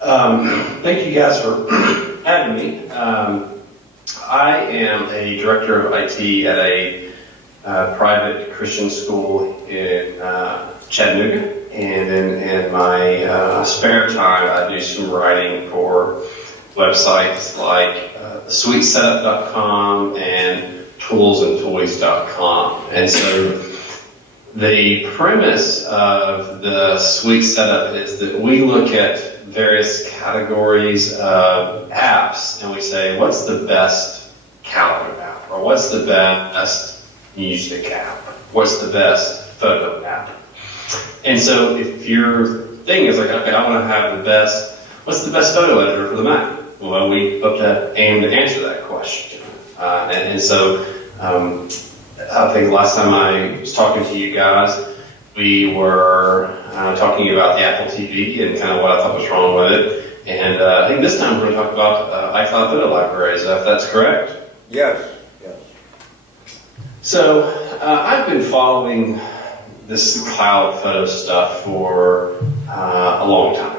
Thank you guys for having me. I am a director of IT at a private Christian school in Chattanooga, and in my spare time I do some writing for websites like sweetsetup.com and toolsandtoys.com. And so the premise of the Sweet Setup is that we look at various categories of apps and we say, what's the best calendar app? Or what's the best music app? What's the best photo app? And so if your thing is like, okay, I want to have the best, what's the best photo editor for the Mac? Well, we hope to aim to answer that question. So I think the last time I was talking to you guys, we were talking about the Apple TV and kind of what I thought was wrong with it. And I think this time we're going to talk about iCloud photo libraries, if that's correct. Yes. So I've been following this cloud photo stuff for a long time.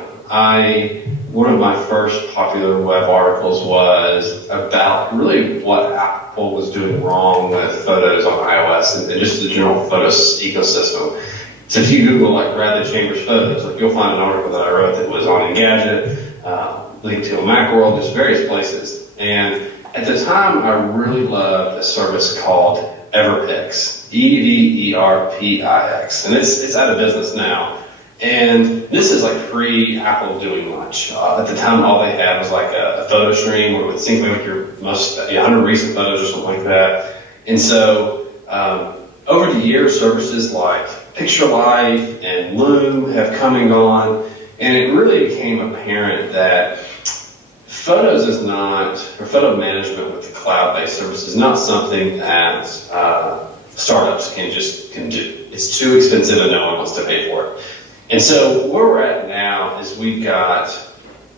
One of my first popular web articles was about really what Apple was doing wrong with photos on iOS and just the general photos ecosystem. So if you Google like Bradley Chambers photos, like you'll find an article that I wrote that was on Engadget, linked to Macworld, just various places. And at the time, I really loved a service called Everpix, Everpix, and it's out of business now. And this is like pre-Apple doing much. At the time, all they had was like a photo stream where it would sync with your most 100 recent photos or something like that. And so over the years, services like Picture Life and Loom have come and gone, and it really became apparent that photos is not, or photo management with the cloud-based service is not something that startups can do. It's too expensive and no one wants to pay for it. And so where we're at now is we've got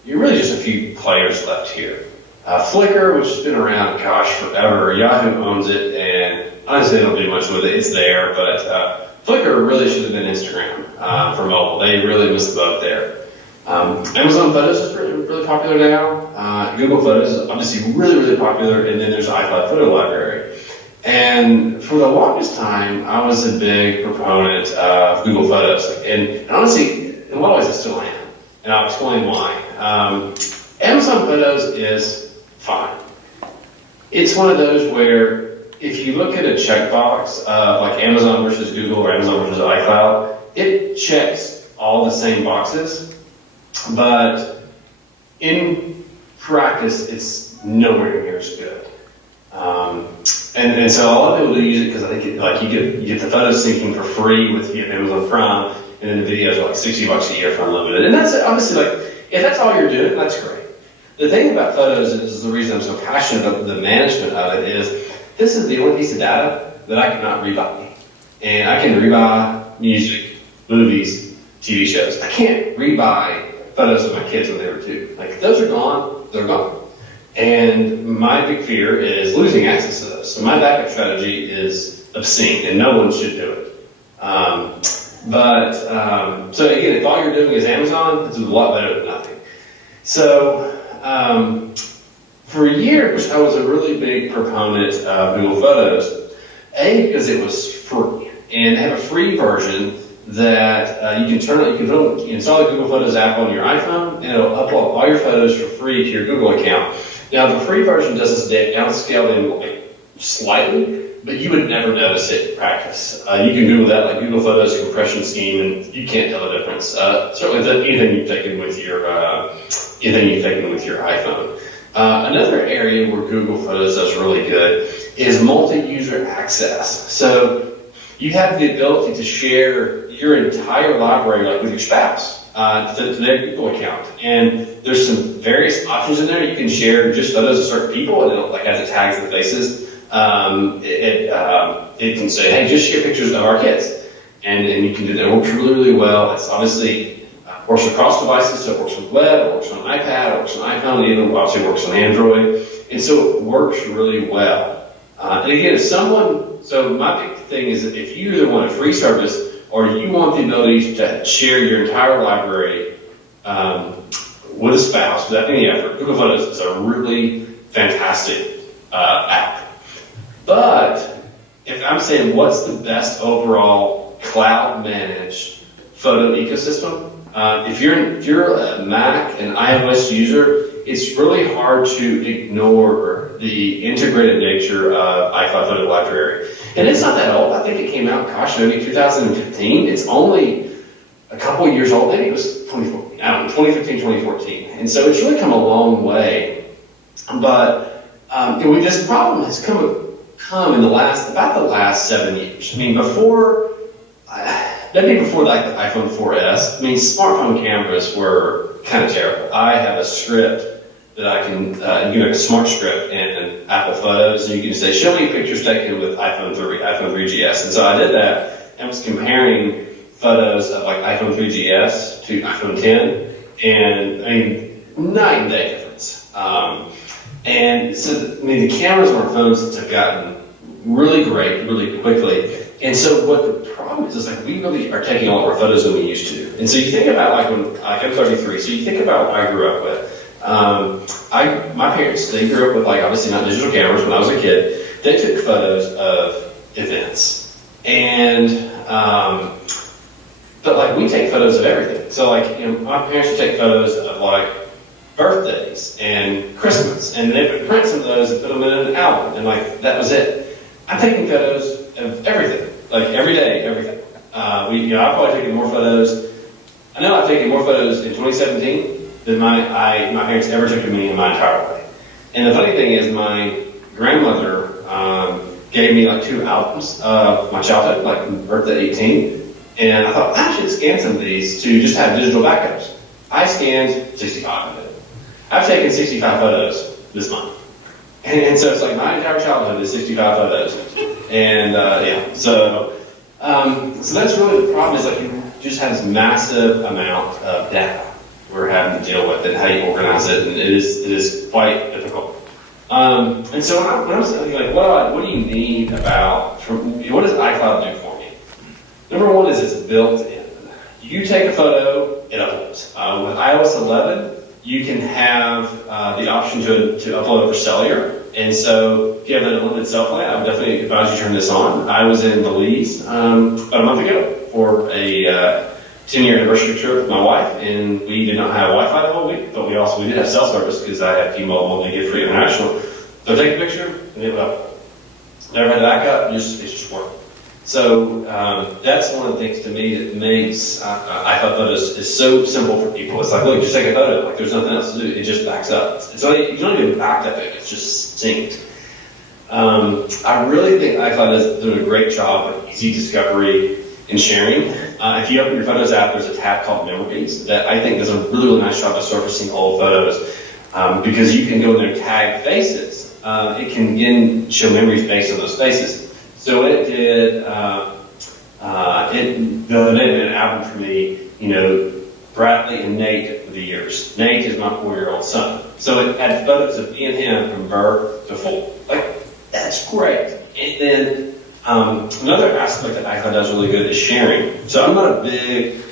really just a few players left here. Flickr, which has been around, forever. Yahoo owns it, and honestly, they don't do much with it. It's there, but Flickr really should have been Instagram for mobile. They really missed the boat there. Amazon Photos is really popular now. Google Photos is obviously really, really popular, and then there's iCloud Photo Library. And for the longest time, I was a big proponent of Google Photos. And honestly, in a lot of ways, I still am. And I'll explain why. Amazon Photos is fine. It's one of those where if you look at a checkbox of like Amazon versus Google or Amazon versus iCloud, it checks all the same boxes. But in practice, it's nowhere near as good. And so a lot of people do use it because I think you get the photo syncing for free with Amazon Prime, and then the videos are like $60 a year for unlimited. And that's obviously like, if that's all you're doing, that's great. The thing about photos is the reason I'm so passionate about the management of it is this is the only piece of data that I cannot rebuy. And I can rebuy music, movies, TV shows. I can't rebuy photos of my kids when they were 2. Like, those are gone, they're gone. And my big fear is losing access to those. So my backup strategy is obscene, and no one should do it. So again, if all you're doing is Amazon, it's a lot better than nothing. So for years, I was a really big proponent of Google Photos. Because it was free, and they have a free version that you can install the Google Photos app on your iPhone, and it'll upload all your photos for free to your Google account. Now, the free version doesn't downscale them like slightly, but you would never notice it in practice. You can Google that, like Google Photos compression scheme, and you can't tell the difference. Certainly, anything you've taken with your iPhone. Another area where Google Photos does really good is multi-user access. So you have the ability to share your entire library, like with your spouse, to their Google account. And there's some various options in there. You can share just photos of certain people, and it has the tags and the faces. It can say, hey, just share pictures of our kids. And you can do that. It works really, really well. It's obviously works across devices, so it works with web, it works on iPad, it works on iPhone, and even obviously works on Android. And so it works really well. And again, so my big thing is that if you either want a free service or you want the ability to share your entire library with a spouse without any effort. Google Photos is a really fantastic app. But if I'm saying what's the best overall cloud managed photo ecosystem, if you're a Mac and iOS user, it's really hard to ignore the integrated nature of iCloud Photo Library. And it's not that old. I think it came out, maybe 2015. It's only a couple of years old. Maybe it was 2015, 2014. And so it's really come a long way. But this problem has come in about the last 7 years. I mean, maybe before like the iPhone 4S, I mean, smartphone cameras were kind of terrible. I have a script that I can, a smart script in Apple Photos, and you can say, show me pictures taken with iPhone 3GS. And so I did that and was comparing photos of like iPhone 3GS to iPhone 10, and I mean, night and day difference. And so, the cameras on our phones have gotten really great, really quickly. And so what the problem is like we really are taking all of our photos than we used to. And so you think about I'm 33, so you think about what I grew up with. My parents, they grew up with obviously not digital cameras when I was a kid. They took photos of events. And, but we take photos of everything. So my parents would take photos of birthdays and Christmas, and they would print some of those and put them in an album, and that was it. I'm taking photos of everything, every day, everything. I've probably taken more photos. I know I've taken more photos in 2017 than my parents ever took of me in my entire life. And the funny thing is, my grandmother gave me 2 albums of my childhood, from birth to 18, and I thought I should scan some of these to just have digital backups. I scanned 65 of it. I've taken 65 photos this month. And so it's my entire childhood is 65 photos. And so that's really the problem is you just have this massive amount of data we're having to deal with and how you organize it, and it is quite difficult. And so when I'm saying what do you need what does iCloud do for me? Number one is it's built in. You take a photo, it uploads. With iOS 11, you can have the option to upload over cellular. And so if you have an unlimited cell plan, I would definitely advise you turn this on. I was in Belize about a month ago for a 10-year anniversary trip with my wife, and we did not have Wi-Fi the whole week, but we did have cell service because I have T-Mobile and they get free international. So take a picture and it would upload. Never had a backup, it just worked. So that's one of the things to me that makes iCloud Photos is so simple for people. It's look, just take a photo. There's nothing else to do. It just backs up. So you don't even back up it. It's just synced. I really think iCloud is doing a great job of easy discovery and sharing. If you open your Photos app, there's a tab called Memories that I think does a really, really nice job of surfacing old photos because you can go in there and tag faces. It can again show memories based on those faces. So it did. The other day did an album for me. Bradley and Nate for the years. Nate is my 4-year-old son. So it had photos of me and him from birth to full. That's great. And then another aspect that iCloud does really good is sharing. So I'm not a big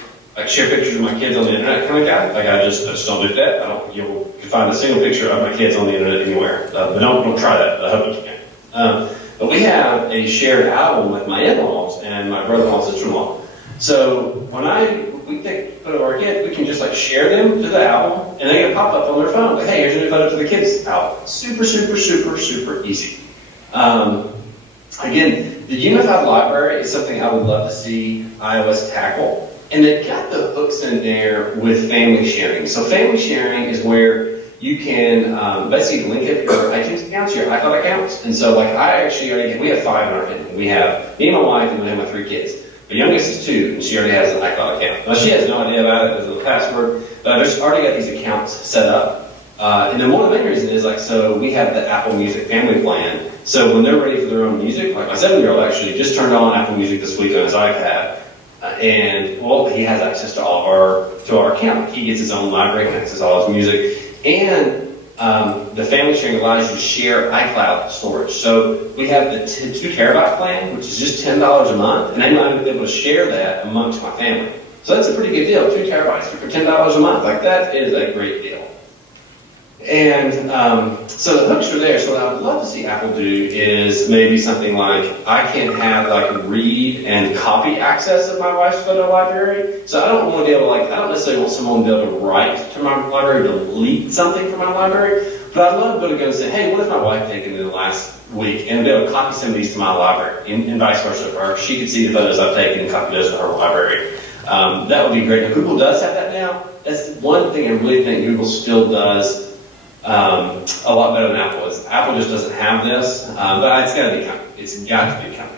share pictures of my kids on the internet kind of guy. I just don't do that. I don't. You can find a single picture of my kids on the internet anywhere. But don't try that. I hope you can. But we have a shared album with my in-laws and my brother-in-law and sister-in-law. So when we take a photo of our kids, we can just share them to the album, and they can pop up on their phone. Hey, here's a new photo to the kids' album. Super, super, super, super easy. Again, the unified library is something I would love to see iOS tackle, and they've got the hooks in there with family sharing. So family sharing is where you can basically link up your iTunes accounts, your iCloud accounts. And so we have 5 in our family. We have me and my wife, and we have my 3 kids. The youngest is 2, and she already has an iCloud account. Now, she has no idea about it, there's no password, but I've just already got these accounts set up. And then one of the main reasons is, so we have the Apple Music family plan. So when they're ready for their own music, my 7-year-old actually just turned on Apple Music this week on his iPad. And he has access to our account. He gets his own library and access all his music. And the family sharing allows you to share iCloud storage. So we have the 2 terabyte plan, which is just $10 a month, and I'm able to share that amongst my family. So that's a pretty good deal. 2 terabytes for $10 a month. Like, that is a great deal. And so the hooks are there. So what I would love to see Apple do is maybe something like, I can have like read and copy access of my wife's photo library. So I don't want to be able to I don't necessarily want someone to be able to write to my library, delete something from my library, but I'd love to be able to go and say, hey, what has my wife taken in the last week? And be able to copy some of these to my library, and vice versa for her. She could see the photos I've taken and copy those to her library. That would be great. Now, Google does have that now. That's one thing I really think Google still does a lot better than Apple is. Apple just doesn't have this, but it's got to be coming. It's got to be coming.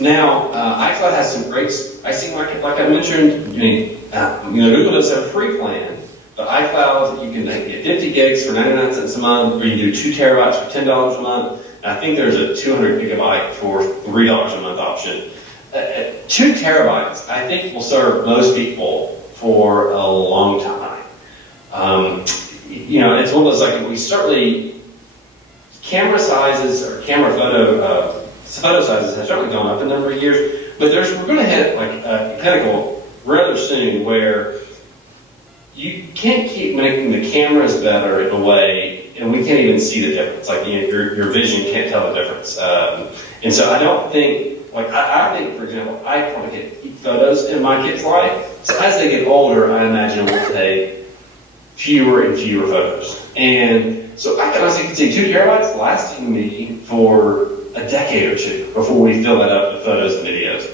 Now, iCloud has some great. I see, like I mentioned, Google does have a free plan, but iCloud you can get 50 gigs for 99 cents a month, or you can do 2 terabytes for $10 a month. And I think there's a 200 gigabyte for $3 a month option. 2 terabytes, I think, will serve most people for a long time. It's one of those, we certainly, camera sizes or camera photo sizes have certainly gone up a number of years, but we're going to hit a pinnacle rather soon where you can't keep making the cameras better in a way, and we can't even see the difference. Your vision can't tell the difference. And so I don't think, I think, for example, I want to keep photos in my kid's life. So as they get older, I imagine we'll take fewer and fewer photos. And so I can honestly see 2 terabytes lasting me for a decade or two before we fill that up with photos and videos.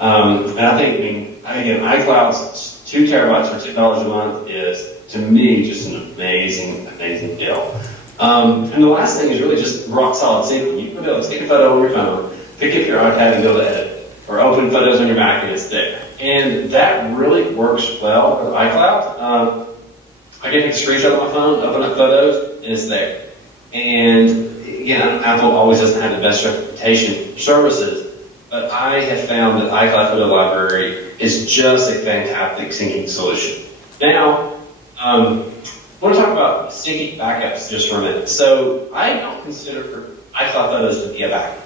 And I think, again, iCloud's 2 terabytes for $6 a month is, to me, just an amazing, amazing deal. And the last thing is really just rock solid syncing. You can be able to take a photo on your phone, pick up your iPad and be able to edit, or open photos on your Mac and it's there. And that really works well with iCloud. I can take a screenshot of my phone, open up photos, and it's there. And again, Apple always doesn't have the best reputation for services, but I have found that iCloud Photo Library is just a fantastic syncing solution. Now, I want to talk about syncing backups just for a minute. So I don't consider iCloud Photos to be a backup.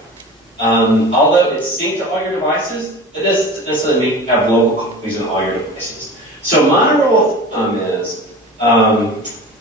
Although it's synced to all your devices, it doesn't necessarily mean you have local copies on all your devices. So my rule of thumb is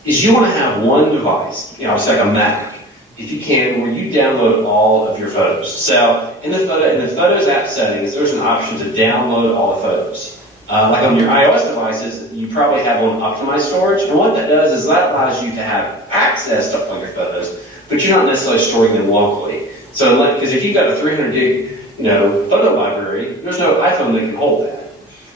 you want to have one device, it's like a Mac, if you can, where you download all of your photos. So in the Photos app settings, there's an option to download all the photos. Like on your iOS devices, you probably have on optimized storage, and what that does is that allows you to have access to all your photos, but you're not necessarily storing them locally. So, because if you've got a 300 gig, photo library, there's no iPhone that can hold that.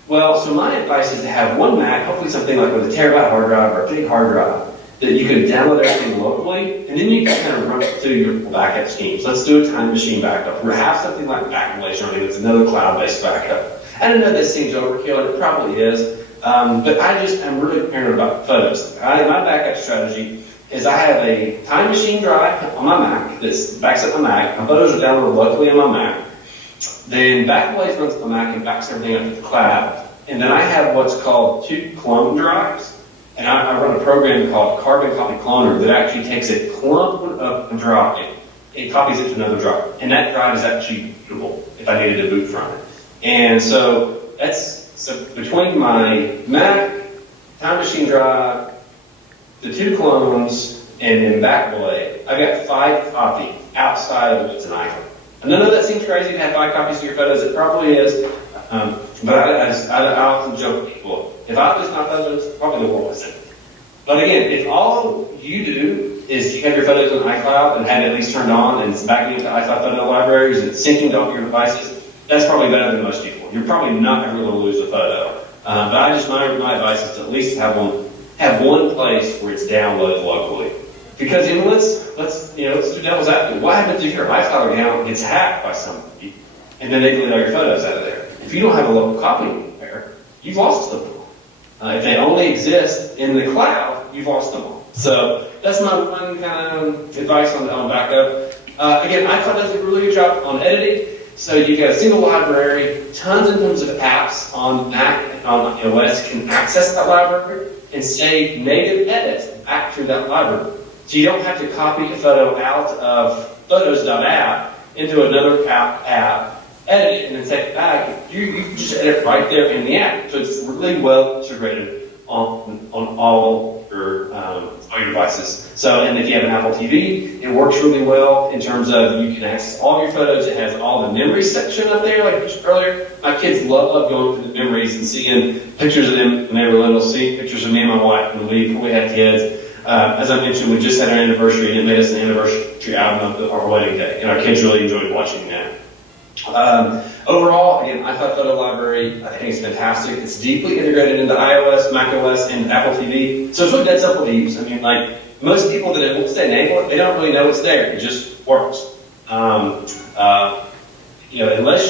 Well, so my advice is to have one Mac, hopefully something like with a terabyte hard drive or a big hard drive, that you can download everything locally, and then you can kind of run it through your backup schemes. Let's do a time machine backup, or have something like Backblaze or anything that's another cloud-based backup. I don't know if this seems overkill, and it probably is, but I'm really paranoid about photos. My backup strategy is I have a time machine drive on my Mac that backs up my Mac. My photos are downloaded locally on my Mac. Then Backblaze runs the Mac and backs everything up to the cloud. And then I have what's called 2 clone drives. And I run a program called Carbon Copy Cloner that actually takes a clump of a drive and copies it to another drive. And that drive is actually bootable if I needed to boot from it. And so between my Mac, time machine drive, the 2 clones, and then Backblaze, I've got 5 copies outside of what's an iPhone. I know that seems crazy to have 5 copies of your photos. It probably is. But I often joke with people, if I lose my photos, probably the world is it. But again, if all you do is you have your photos on iCloud and have it at least turned on and it's backing into iCloud photo libraries and syncing to all your devices, that's probably better than most people. You're probably not going to really lose a photo. But my advice is to at least have one place where it's downloaded locally. Because let's do devil's advocate. What happens if your iCloud account gets hacked by somebody and then they delete all your photos out of there? If you don't have a local copy there, you've lost them all. If they only exist in the cloud, you've lost them all. So that's my one kind of advice on backup. Again, iCloud does a really good job on editing. So you've got a single library, tons and tons of apps on Mac and on iOS can access that library and save native edits back to that library. So you don't have to copy a photo out of photos.app into another app edit it and then take it back, you can just edit right there in the app. So it's really well integrated on all your devices. So, and if you have an Apple TV, it works really well in terms of you can access all your photos. It has all the memories section up there, like I mentioned earlier. My kids love going through the memories and seeing pictures of them when they were little, see pictures of me and my wife when we had kids. As I mentioned, we just had our anniversary, and it made us an anniversary album of our wedding day, and our kids really enjoyed watching that. Overall, again, iCloud Photo Library, I think it's fantastic. It's deeply integrated into iOS, macOS, and Apple TV, so it's really that simple to use. I mean, like, most people that once they enable it, they don't really know it's there. It just works. Unless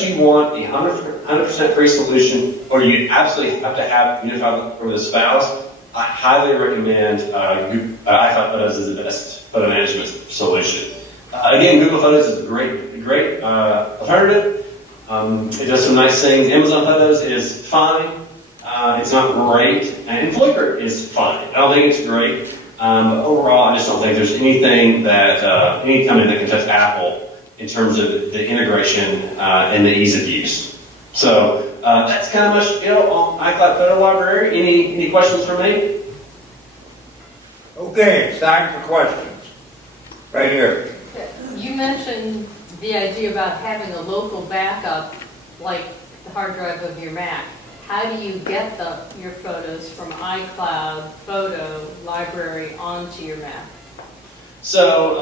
you want a 100% free solution, or you absolutely have to have Unified for the spouse, I highly recommend iCloud Photos as the best photo management solution. Again, Google Photos is a great alternative. It does some nice things. Amazon Photos is fine. It's not great. And Flickr is fine. I don't think it's great. But overall, I just don't think there's anything that, any company that can touch Apple in terms of the integration and the ease of use. So that's kind of much on iCloud Photo Library. Any questions for me? Okay, it's time for questions. Right here. You mentioned the idea about having a local backup, like the hard drive of your Mac. How do you get your photos from iCloud Photo Library onto your Mac? So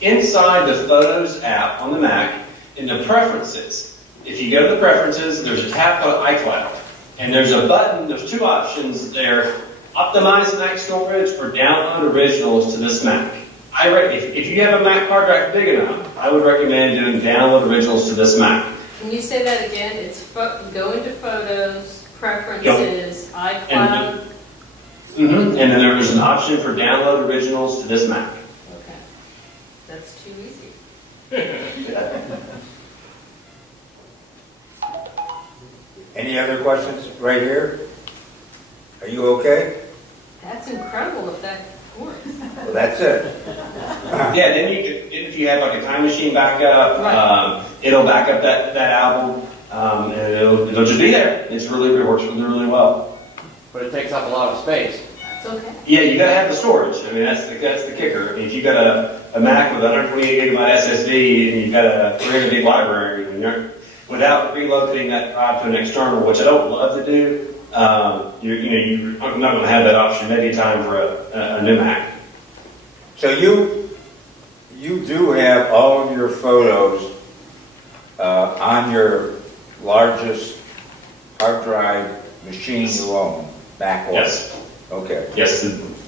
inside the Photos app on the Mac, in the Preferences, if you go to the Preferences, there's a tab called iCloud. And there's a button, there's two options there. Optimize Mac storage for download originals to this Mac. If you have a Mac hard drive big enough, I would recommend doing download originals to this Mac. Can you say that again? It's go into Photos, Preferences, iCloud. And then there's an option for download originals to this Mac. Okay. That's too easy. Any other questions? Right here. Are you okay? That's incredible if that works. Well, that's it. Yeah, then if you have like a time machine backup, Right. It'll back up that album, and it'll just be there. It works really well. But it takes up a lot of space. It's okay. Yeah, you gotta have the storage. I mean, that's the kicker. I mean, if you got a Mac with 128 gigabyte SSD and you've got a 300 gig library, without relocating that drive to an external, which I don't love to do, you're not going to have that option any time for a new Mac. So you do have all of your photos on your largest hard drive machine you own, Mac or? Yes. Okay. Yes,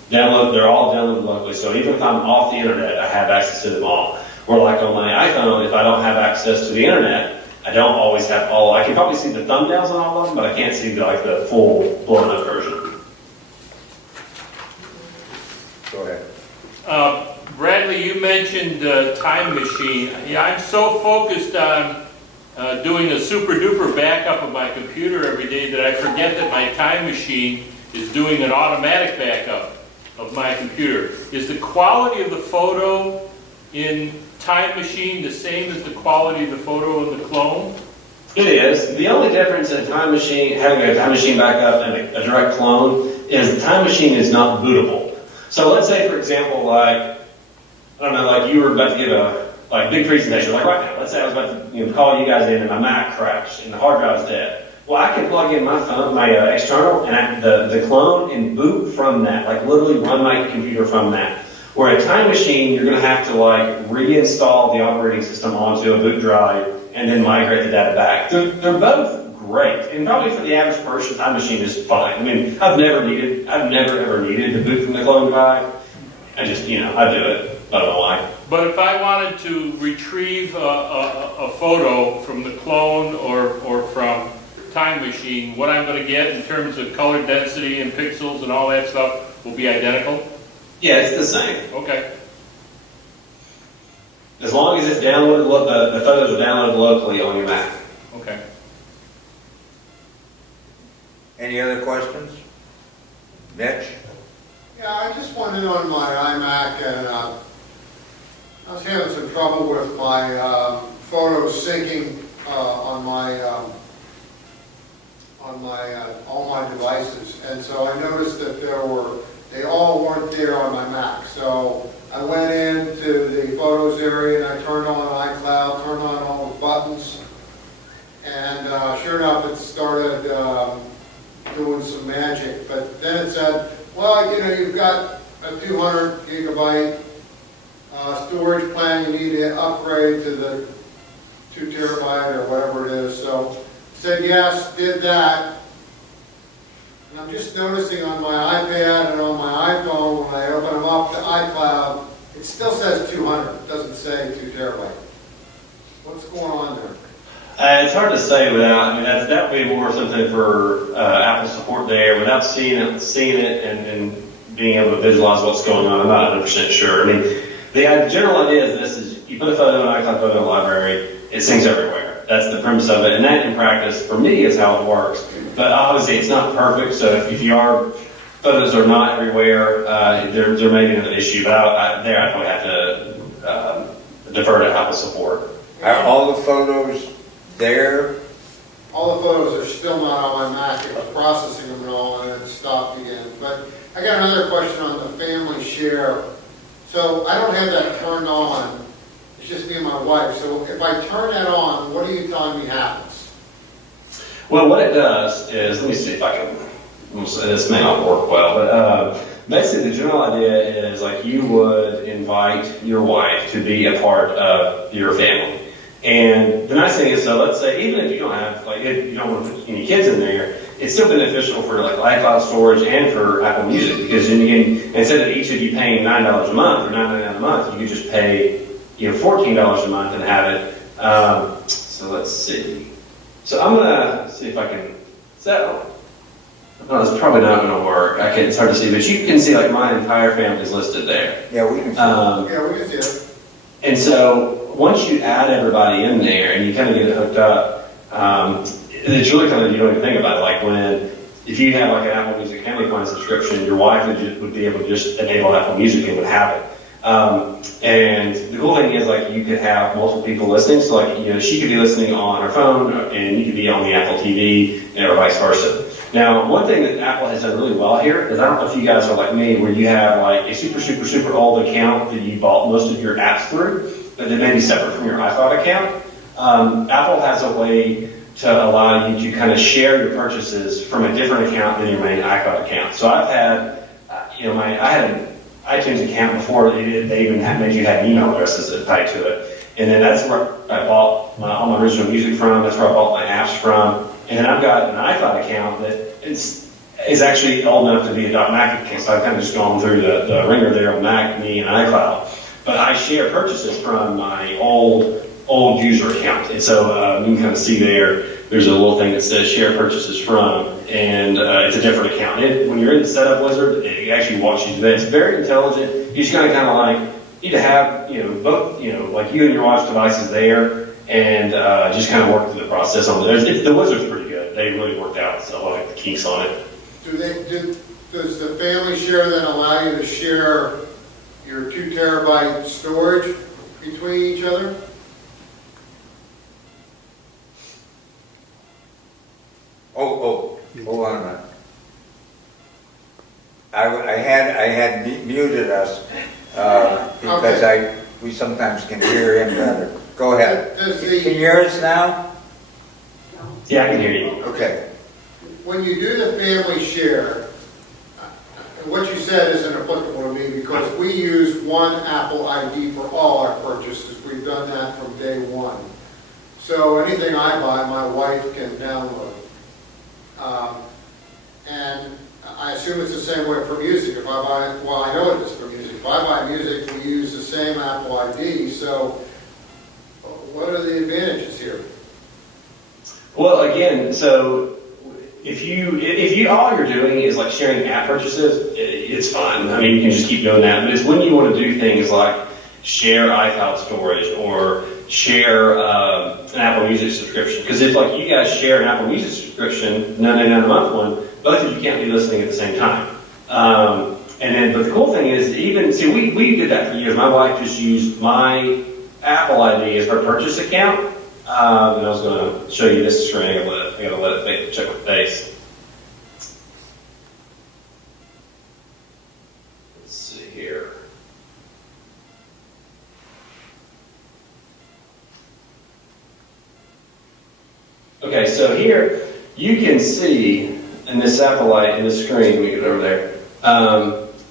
they're all downloaded locally. So even if I'm off the internet, I have access to them all. Or like on my iPhone, if I don't have access to the internet, I don't always have all. I can probably see the thumbnails on all of them, but I can't see the full blown up version. Go ahead. Bradley, you mentioned Time Machine. Yeah, I'm so focused on doing a super duper backup of my computer every day that I forget that my Time Machine is doing an automatic backup of my computer. Is the quality of the photo in Time Machine the same as the quality of the photo in the clone? It is. The only difference in Time Machine, having a Time Machine backup and a direct clone, is the Time Machine is not bootable. So let's say, for example, like you were about to give a big presentation, like right now. Let's say I was about to call you guys in and my Mac crashed and the hard drive's dead. Well, I can plug in my phone, my external, and the clone and boot from that, like literally run my computer from that. Where a Time Machine, you're going to have to reinstall the operating system onto a boot drive and then migrate the data back. They're both great, and probably for the average person, Time Machine is fine. I mean, I've never ever needed to boot from the clone drive. I just, I do it. I don't know why. But if I wanted to retrieve a photo from the clone or from Time Machine, what I'm going to get in terms of color density and pixels and all that stuff will be identical? Yeah, it's the same. Okay. As long as it's downloaded, the photos are downloaded locally on your Mac. Okay. Any other questions? Mitch? Yeah, I just went in on my iMac and I was having some trouble with my photos syncing all my devices. And so I noticed that they all weren't there on my Mac. So I went into the Photos area and I turned on iCloud, turned on all the buttons, and sure enough, it started doing some magic. But then it said, well, you've got a 200 gigabyte storage plan, you need to upgrade to the 2 terabyte or whatever it is. So said yes, did that. And I'm just noticing on my iPad and on my iPhone, when I open them up to iCloud, it still says 200. It doesn't say 2 terabyte. What's going on there? It's hard to say without, that would be more something for Apple support there. Without seeing it and being able to visualize what's going on, I'm not 100% sure. The general idea is this is, you put a photo in iCloud Photo Library, it syncs everywhere. That's the premise of it, and that in practice, for me, is how it works. But obviously, it's not perfect, so if your photos are not everywhere, there may be an issue, but I probably have to defer to Apple support. Are all the photos there? All the photos are still not on my Mac. It was processing them and all, and it stopped again. But I got another question on the family share. So I don't have that turned on. It's just me and my wife. So if I turn that on, what are you telling me happens? Well, what it does is, let me see if I can, this may not work well, but basically the general idea is like you would invite your wife to be a part of your family. And the nice thing is, so let's say, even if you don't have, if you don't want to put any kids in there, it's still beneficial for iCloud storage and for Apple Music, because then you can, instead of each of you paying $9 a month or $9.99 a month, you could just pay $14 a month and have it. So let's see. So I'm gonna see if I can settle. No, it's probably not gonna work. It's hard to see, but you can see my entire family's listed there. Yeah, we can see. Yeah, we can see it. And so once you add everybody in there and you kind of get it hooked up, it's really kind of, you don't even think about it. If you have an Apple Music Family Plan subscription, your wife would be able to just enable Apple Music and would have it. And the cool thing is you could have multiple people listening. So she could be listening on her phone and you could be on the Apple TV or vice versa. Now, one thing that Apple has done really well here is, I don't know if you guys are like me, where you have a super old account that you bought most of your apps through, but that may be separate from your iCloud account. Apple has a way to allow you to kind of share your purchases from a different account than your main iCloud account. So I've had, I had an iTunes account before they even made you have email addresses that tied to it. And then that's where I bought all my original music from. That's where I bought my apps from. And then I've got an iCloud account that is actually old enough to be a .Mac account. So I've kind of just gone through the ringer there on Mac, me, and iCloud. But I share purchases from my old user account. And so you can kind of see there's a little thing that says share purchases from, and it's a different account. When you're in the setup wizard, it actually walks you through that. It's very intelligent. You just kind of need to have, both, you and your wife's devices there, and just kind of work through the process on it. The wizard's pretty good. They really worked out a lot of the kinks on it. Does the family share then allow you to share your 2 terabyte storage between each other? Hold on a minute. I had muted us because we sometimes can hear him better. Go ahead. Can you hear us now? Yeah, I can hear you. Okay. When you do the family share, what you said isn't applicable to me because we use one Apple ID for all our purchases. We've done that from day one. So anything I buy, my wife can download. And I assume it's the same way for music. If I buy, well, I know it is for music. If I buy music, we use the same Apple ID. So what are the advantages here? Well, again, so if you all you're doing is sharing app purchases, it's fine. You can just keep doing that. But it's when you want to do things like share iCloud storage or share an Apple Music subscription. Because if you guys share an Apple Music subscription, $9.99 a month one, both of you can't be listening at the same time. But the cool thing is, we did that for years. My wife just used my Apple ID as her purchase account. And I was going to show you this screen. I got to let it check with face. Let's see here. Okay, so here you can see in this satellite in the screen. Let me get over there.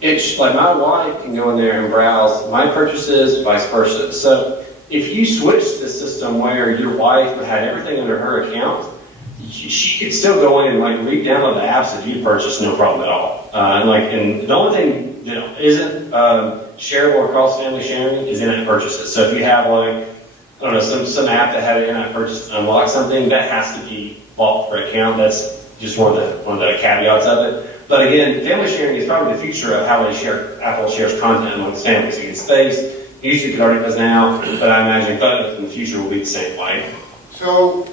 It's like my wife can go in there and browse my purchases, vice versa. So if you switch the system where your wife had everything under her account, she could still go in and like re-download the apps that you purchased, no problem at all. And the only thing that isn't shareable or cross-family sharing is in-app purchases. So if you have like, I don't know, some app that had an in-app purchase to unlock something, that has to be bought per account. That's just one of the caveats of it. But again, family sharing is probably the future of how Apple shares content amongst families. You get space. YouTube it already does now, but I imagine photos in the future will be the same way. So,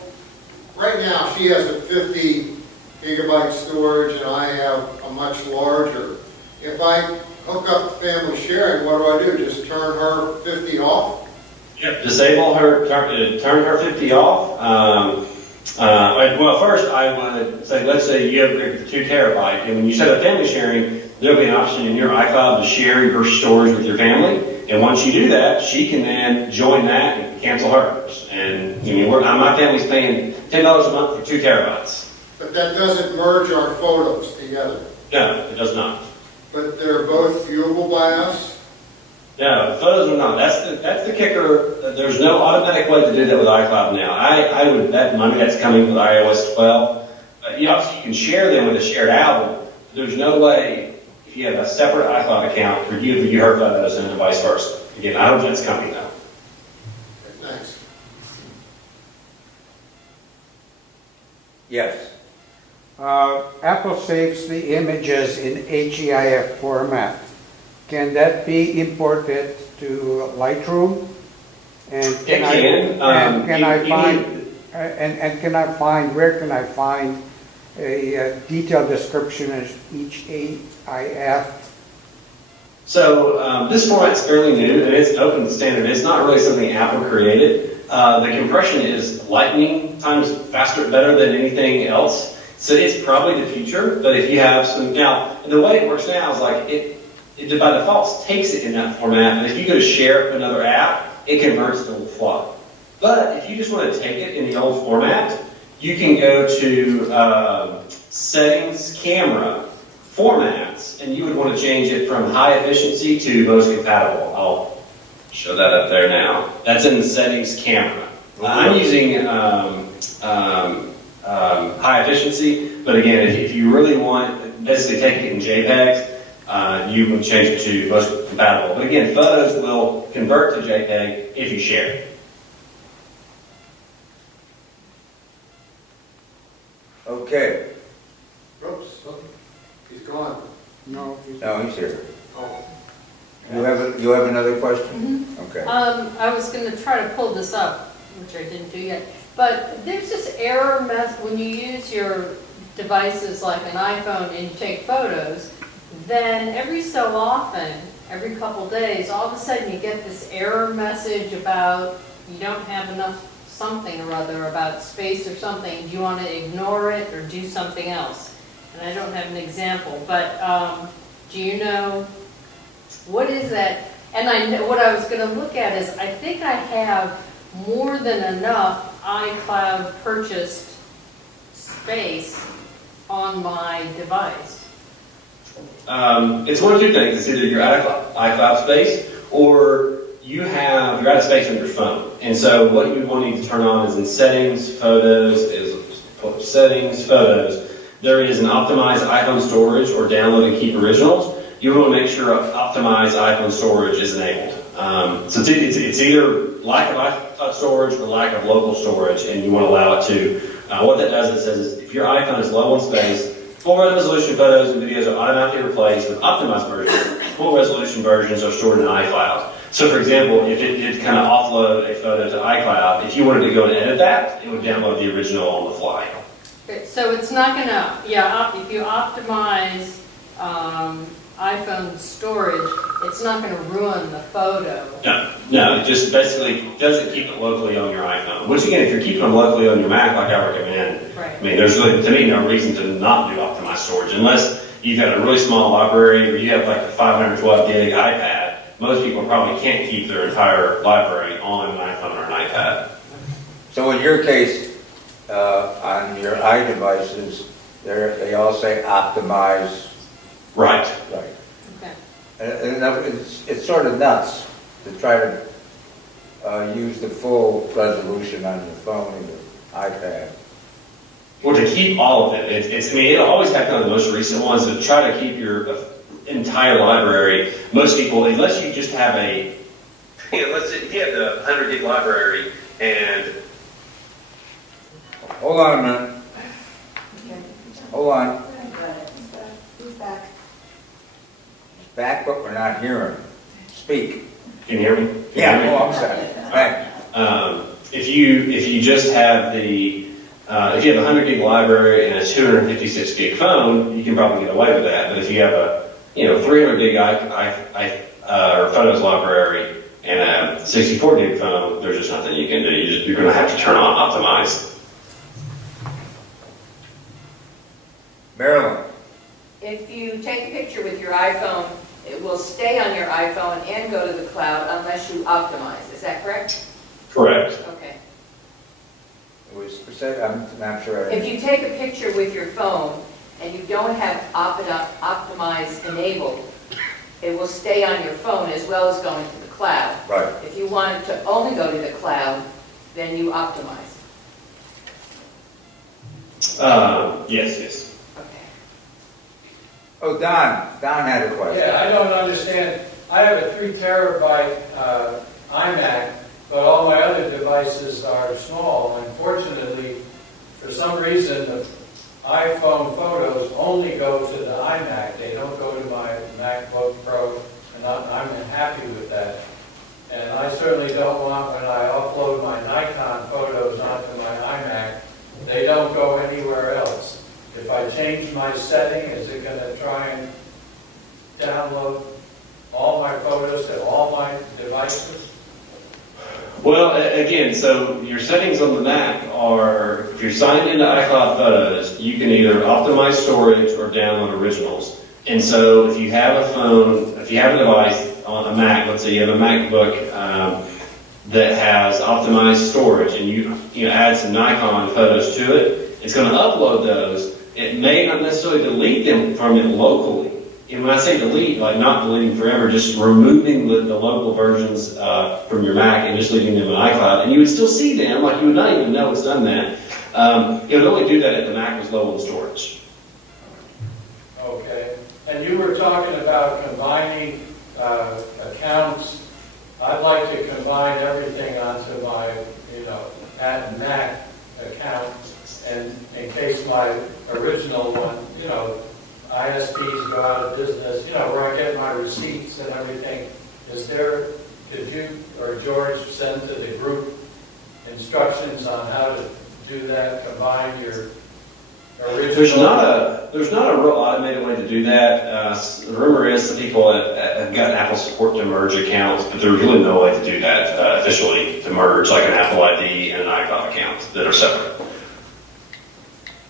right now, she has a 50 gigabyte storage, and I have a much larger. If I hook up family sharing, what do? Just turn her 50 off? Yep, disable her, turn her 50 off. Well, first I would say, let's say you upgrade to 2 terabyte, and when you set up family sharing, there'll be an option in your iCloud to share your storage with your family. And once you do that, she can then join that and cancel hers. And my family's paying $10 a month for 2 terabytes. But that doesn't merge our photos together. No, it does not. But they're both viewable by us? No, photos are not. That's the kicker. There's no automatic way to do that with iCloud now. I would bet money that's coming with iOS 12. Obviously you can share them with a shared album. There's no way if you have a separate iCloud account for you to view her photos and vice versa. Again, I don't think it's coming though. Okay, thanks. Yes. Apple saves the images in HEIF format. Can that be imported to Lightroom? And It can. Can I find where can I find a detailed description of each HEIF? So this format's fairly new and it's open standard. It's not really something Apple created. The compression is lightning times faster, better than anything else. So it's probably the future. But if you have now, the way it works now is like it by default takes it in that format. But if you go to share another app, it converts to the fly. But if you just want to take it in the old format, you can go to settings, camera, formats, and you would want to change it from high efficiency to most compatible. I'll show that up there now. That's in the settings camera. I'm using high efficiency, but again, if you really want, basically take it in JPEGs, you would change it to most compatible. But again, photos will convert to JPEG if you share. Okay. Oops, he's gone. No. No, he's here. Oh. You have another question? Okay. I was going to try to pull this up, which I didn't do yet, but there's this error when you use your devices like an iPhone and you take photos, then every so often, every couple days, all of a sudden you get this error message about you don't have enough something or other about space or something. Do you want to ignore it or do something else? And I don't have an example, but do you know what is that? And what I was going to look at is I think I have more than enough iCloud purchased space on my device. It's one of two things. It's either you're out of iCloud space or you're out of space on your phone. And so what you want to need to turn on is in settings, photos, there is an optimized iPhone storage or download and keep originals. You want to make sure optimized iPhone storage is enabled. So it's either lack of iPhone storage or lack of local storage, and you want to allow it to. What that does is says if your iPhone is low on space, full resolution photos and videos are automatically replaced with optimized versions. Full resolution versions are stored in iCloud. So for example, if it did kind of offload a photo to iCloud, if you wanted to go and edit that, it would download the original on the fly. Okay, so it's not going to, if you optimize iPhone storage, it's not gonna ruin the photo. No, it just basically doesn't keep it locally on your iPhone. Which again, if you're keeping them locally on your Mac, like I recommend, Right. I mean, there's really, to me, no reason to not do optimized storage unless you've got a really small library or you have like a 512 gig iPad. Most people probably can't keep their entire library on an iPhone or an iPad. So in your case, on your iDevices, they all say optimize. Right. Right. Okay. And it's sort of nuts to try to use the full resolution on your phone and your iPad. Or to keep all of it. I mean, it'll always have kind of the most recent ones, but try to keep your entire library. Most people, unless you just have if you have the 100 gig library and... Hold on a minute. Hold on. Who's back? Back, but we're not hearing. Speak. Can you hear me? Yeah, I'm sorry. Back. If you just have if you have a 100 gig library and a 256 gig phone, you can probably get away with that. But if you have a 300 gig or photos library and a 64 gig phone, there's just nothing you can do. You're going to have to turn on optimize. Marilyn. If you take a picture with your iPhone, it will stay on your iPhone and go to the cloud unless you optimize. Is that correct? Correct. Okay. I'm not sure. If you take a picture with your phone and you don't have optimize enabled, it will stay on your phone as well as going to the cloud. Right. If you want it to only go to the cloud, then you optimize. Yes. Okay. Oh, Don had a question. Yeah, I don't understand. I have a 3 terabyte iMac, but all my other devices are small. Unfortunately, for some reason, the iPhone photos only go to the iMac. They don't go to my MacBook Pro, and I'm happy with that. And I certainly don't want, when I upload my Nikon photos onto my iMac, they don't go anywhere else. If I change my setting, is it going to try and download all my photos to all my devices? Well, again, so your settings on the Mac are, if you're signed into iCloud Photos, you can either optimize storage or download originals. And so if you have a phone, if you have a device on a Mac, let's say you have a MacBook that has optimized storage and you add some Nikon photos to it, it's going to upload those. It may not necessarily delete them from it locally. And when I say delete, like not deleting forever, just removing the local versions from your Mac and just leaving them in iCloud, and you would still see them, like you would not even know it's done that. It would only do that if the Mac was low on storage. Okay. And you were talking about combining accounts. I'd like to combine everything onto my, Mac account, and in case my original one, ISPs go out of business, where I get my receipts and everything. Could you or George send to the group instructions on how to do that, combine your original? There's not a real automated way to do that. The rumor is that people have got Apple support to merge accounts, but there's really no way to do that officially, to merge like an Apple ID and an iCloud account that are separate.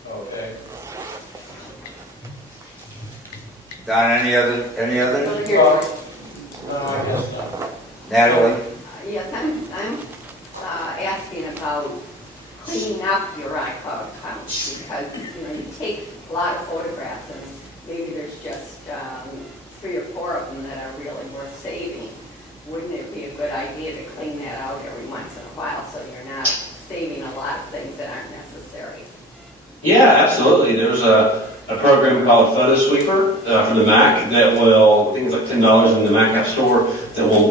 Okay. Don, any other? No, I guess not. Natalie? Yes, I'm asking about cleaning up your iCloud account because, you take a lot of photographs and maybe there's just 3 or 4 of them that are really worth saving. Wouldn't it be a good idea to clean that out every once in a while so you're not saving a lot of things that aren't necessary? Yeah, absolutely. There's a program called Photo Sweeper for the Mac that will, I think it's like $10 in the Mac App Store,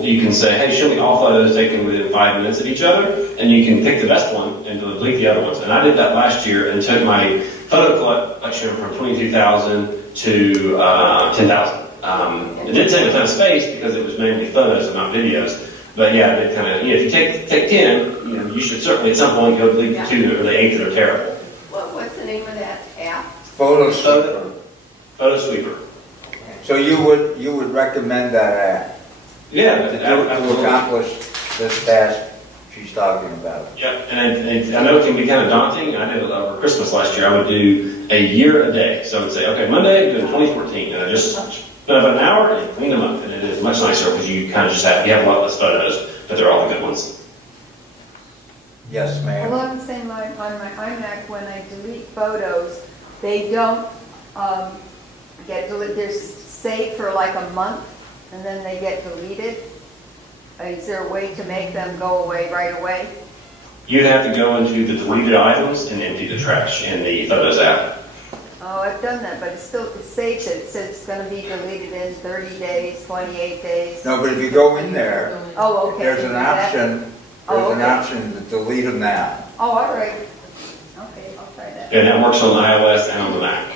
you can say, hey, show me all photos taken within 5 minutes of each other, and you can pick the best one and delete the other ones. And I did that last year and took my photo collection from 22,000 to 10,000. It did save a ton of space because it was mainly photos and not videos. But yeah, it kind of, if you take 10, you should certainly at some point go delete the 2 or the 8 that are terrible. What's the name of that app? Photo Sweeper. Photo Sweeper. So you would recommend that app Yeah, to absolutely. accomplish this task she's talking about? Yep, and I know it can be kind of daunting. I did it over Christmas last year. I would do a year a day. So I would say, okay, Monday, do 2014, and I just spent about an hour and clean them up. And it is much nicer because you kind of just have, you have a lot less photos, but they're all the good ones. Yes, ma'am. Well, I'm saying on my iMac, when I delete photos, they don't get deleted. They're saved for like a month, and then they get deleted. Is there a way to make them go away right away? You'd have to go into the deleted items and empty the trash in the Photos app. Oh, I've done that, but it saves it. It says it's going to be deleted in 30 days, 28 days. No, but if you go in there, Oh, okay. there's an option, Oh, okay. to delete them now. Oh, all right. Okay, I'll try that. And that works on the iOS and on the Mac.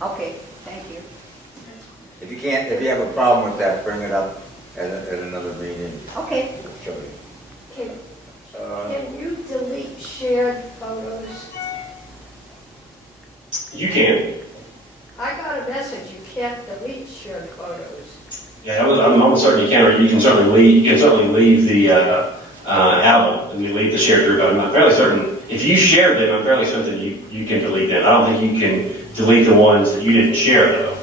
Okay, thank you. If you have a problem with that, bring it up at another meeting. Okay. I'll show you. Can you delete shared photos? You can. I got a message, you can't delete shared photos. Yeah, I'm almost certain you can, or you can certainly leave the album and you leave the shared group. I'm fairly certain if you shared them, I'm fairly certain you can delete them. I don't think you can delete the ones that you didn't share though.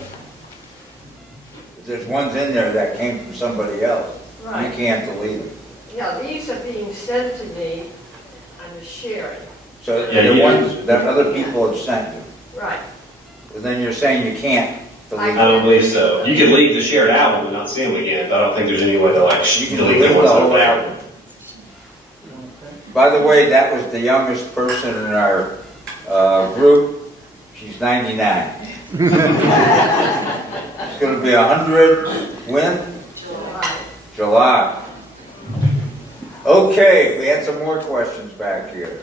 There's ones in there that came from somebody else. You Right. can't delete them. Yeah, these are being sent to me, I'm sharing. So Yeah, the yeah. ones that other people have sent you. Right. But then you're saying you can't delete I them. don't believe so. You can leave the shared album and not see them again, but I don't think there's any way to You can delete delete the ones the that are whole there. album. By the way, that was the youngest person in our group. She's 99. She's going to be 100 when? July. Okay, we had some more questions back here.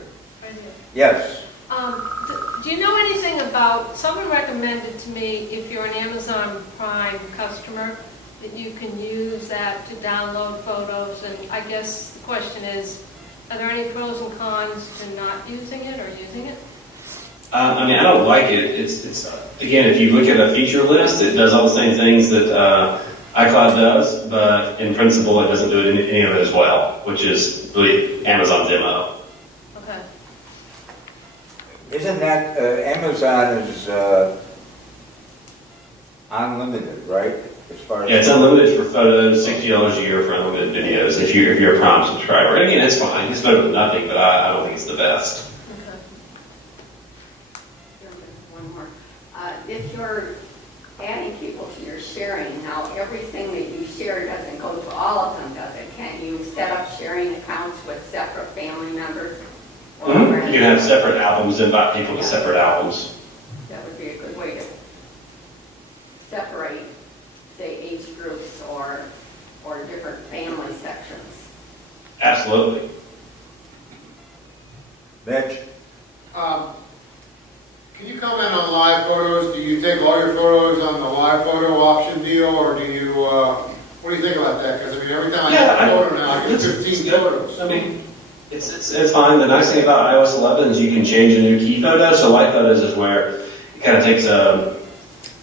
Yes. Do you know anything about, someone recommended to me, if you're an Amazon Prime customer, that you can use that to download photos, and I guess the question is, are there any pros and cons to not using it or using it? I mean, I don't like it. It's again, if you look at a feature list, it does all the same things that iCloud does, but in principle, it doesn't do any of it as well, which is really Amazon's MO. Okay. Isn't that, Amazon is unlimited, right? As far as Yeah, it's unlimited for photos, $60 a year for unlimited videos if you're a Prime subscriber. And again, it's fine. It's better than nothing, but I don't think it's the best. One more. If you're adding people to your sharing, now everything that you share doesn't go to all of them, does it? Can't you set up sharing accounts with separate family members? Or You friends? can have separate albums, invite people to separate albums. That would be a good way to separate, say, age groups or different family sections. Absolutely. Mitch? Can you comment on live photos? Do you take all your photos on the live photo option deal, or do you, what do you think about that? Because I mean, every time I take a photo now, I get 15 photos. I mean, it's fine. The nice thing about iOS 11 is you can change a new key photo. So live photos is where it kind of takes a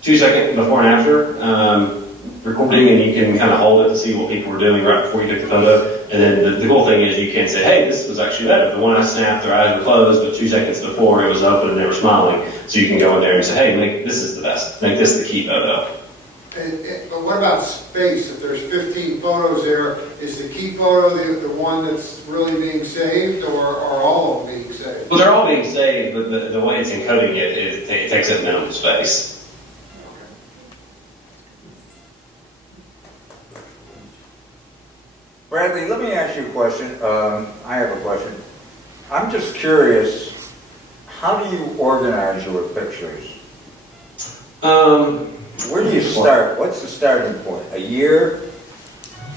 2-second before and after recording, and you can kind of hold it to see what people were doing right before you took the photo. And then the cool thing is you can say, hey, this was actually better. The one I snapped, their eyes were closed, but 2 seconds before it was open and they were smiling. So you can go in there and say, hey, this is the best. Make this the key photo. But what about space? If there's 15 photos there, is the key photo the one that's really being saved, or are all of them being saved? Well, they're all being saved, but the way it's encoding it takes up minimum space. Bradley, let me ask you a question. I have a question. I'm just curious, how do you organize your pictures? Where do you start? What's the starting point? A year?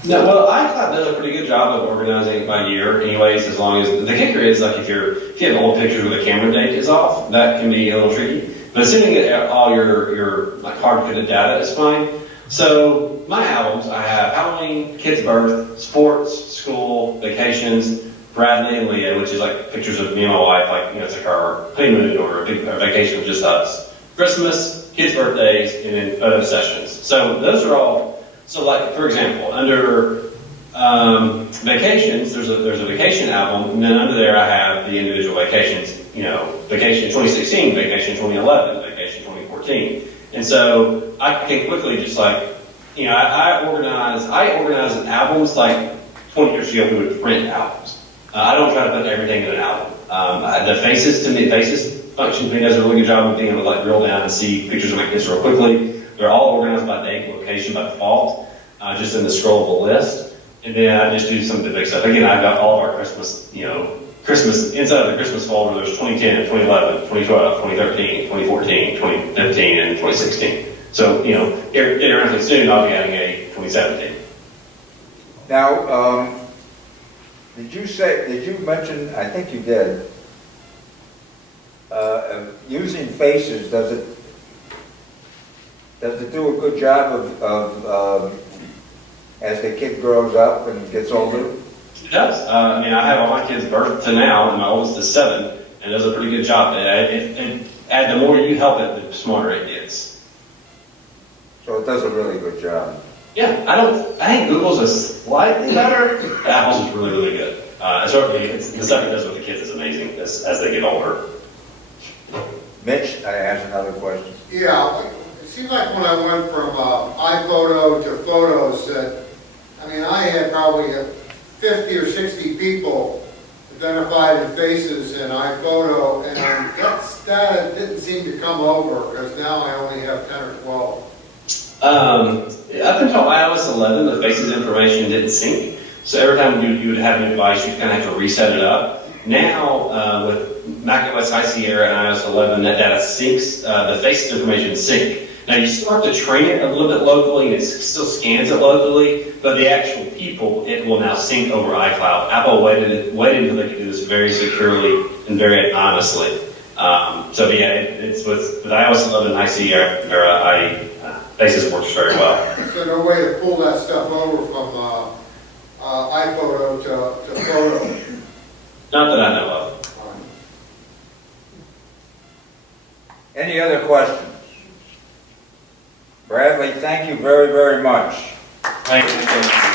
No, well, iCloud does a pretty good job of organizing it by year anyways, as long as, the kicker is like if you have old pictures where the camera date is off, that can be a little tricky. But assuming that all your like hard-coded data is fine. So my albums, I have Halloween, kids' birth, sports, school, vacations, Bradley and Leah, which is like pictures of me and my wife, like, it's like our honeymoon or a vacation with just us. Christmas, kids' birthdays, and then photo sessions. So those are all, so like, for example, under vacations, there's a vacation album, and then under there I have the individual vacations, you know, vacation 2016, vacation 2011, vacation 2014. And so I can quickly just like, you know, I organize albums like 20 years ago we would print albums. I don't try to put everything in an album. The faces function to me does a really good job of being able to like drill down and see pictures of my kids real quickly. They're all organized by date and location by default, just in the scrollable list. And then I just do some of the big stuff. Again, I've got all of our Christmas, you know, inside of the Christmas folder, there's 2010, 2011, 2012, 2013, 2014, 2015, and 2016. So, you know, interestingly soon I'll be adding a 2017. Now, did you mention, I think you did, using faces, does it do a good job of as the kid grows up and gets older? It does. I mean, I have all my kids' birth to now, and my oldest is 7, and it does a pretty good job. And the more you help it, the smarter it gets. So it does a really good job. Yeah, I think Google's is slightly better. Apple's is really, really good. Certainly, the stuff it does with the kids is amazing as they get older. Mitch, I asked another question. Yeah, it seems like when I went from iPhoto to photos that, I mean, I had probably 50 or 60 people identified in faces in iPhoto, and that didn't seem to come over, because now I only have 10 or 12. Up until iOS 11, the faces information didn't sync. So every time you would have a new device, you kind of have to reset it up. Now, with macOS High Sierra and iOS 11, that data syncs, the faces information sync. Now, you still have to train it a little bit locally, and it still scans it locally, but the actual people, it will now sync over iCloud. Apple waited until they could do this very securely and very honestly. So yeah, it's with iOS 11 and High Sierra, Faces works very well. So no way to pull that stuff over from iPhoto to photo? Not that I know of. Any other questions? Bradley, thank you very, very much. Thank you.